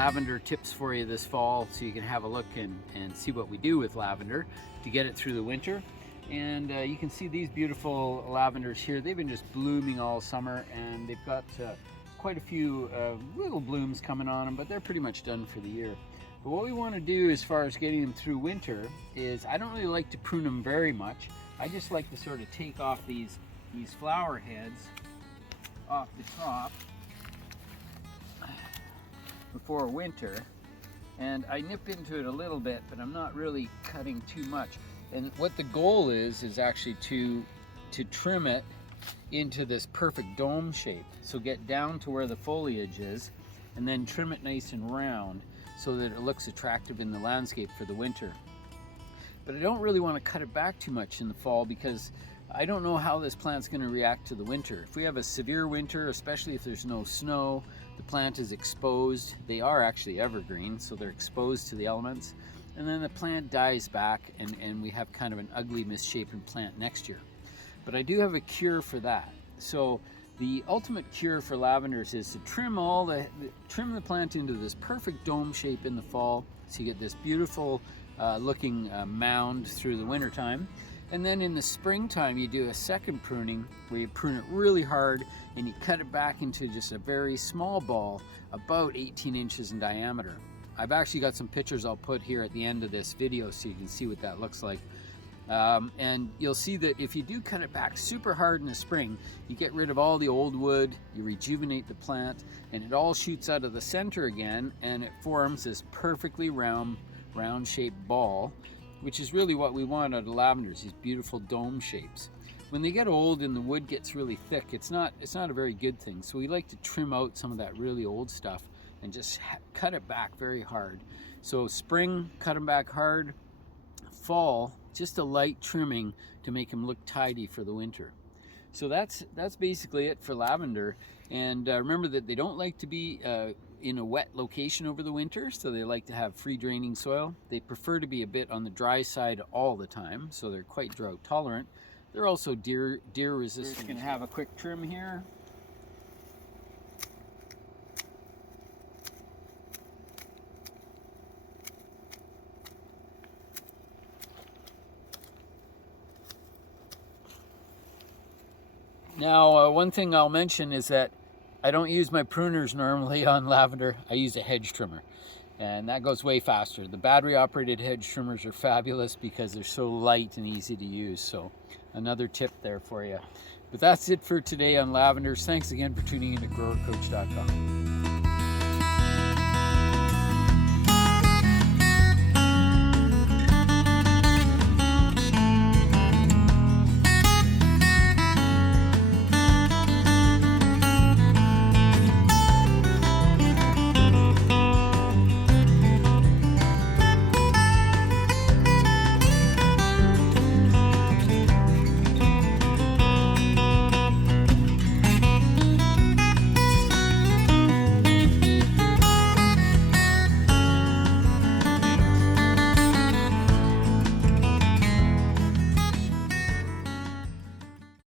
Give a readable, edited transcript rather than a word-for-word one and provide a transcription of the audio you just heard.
lavender tips for you this fall, so you can have a look and see what we do with lavender to get it through the winter. And you can see these beautiful lavenders here. They've been just blooming all summer, and they've got quite a few little blooms coming on them, but they're pretty much done for the year. But what we want to do as far as getting them through winter is, I don't really like to prune them very much. I just like to sort of take off these flower heads off the top before winter, and I nip into it a little bit, but I'm not really cutting too much. And what the goal is actually to trim it into this perfect dome shape. So get down to where the foliage is, and then trim it nice and round so that it looks attractive in the landscape for the winter. But I don't really want to cut it back too much in the fall, because I don't know how this plant's going to react to the winter. If we have a severe winter, especially if there's no snow, the plant is exposed. They are actually evergreen, so they're exposed to the elements. And then the plant dies back, and we have kind of an ugly, misshapen plant next year. But I do have a cure for that. So the ultimate cure for lavenders is to trim the plant into this perfect dome shape in the fall, so you get this beautiful looking mound through the winter time. And then in the springtime, you do a second pruning where you prune it really hard and you cut it back into just a very small ball, about 18 inches in diameter. I've actually got some pictures I'll put here at the end of this video so you can see what that looks like. And you'll see that if you do cut it back super hard in the spring, you get rid of all the old wood, you rejuvenate the plant, and it all shoots out of the center again, and it forms this perfectly round shaped ball, which is really what we want out of lavenders, these beautiful dome shapes. When they get old and the wood gets really thick, it's not a very good thing. So we like to trim out some of that really old stuff and just cut it back very hard. So spring, cut them back hard. Fall, just a light trimming to make them look tidy for the winter. So that's basically it for lavender. And remember that they don't like to be in a wet location over the winter, so they like to have free draining soil. They prefer to be a bit on the dry side all the time, so they're quite drought tolerant. They're also deer resistant. We're just going to have a quick trim here. Now, one thing I'll mention is that I don't use my pruners normally on lavender. I use a hedge trimmer, and that goes way faster. The battery operated hedge trimmers are fabulous because they're so light and easy to use. So another tip there for you. But that's it for today on lavenders. Thanks again for tuning in to growercoach.com.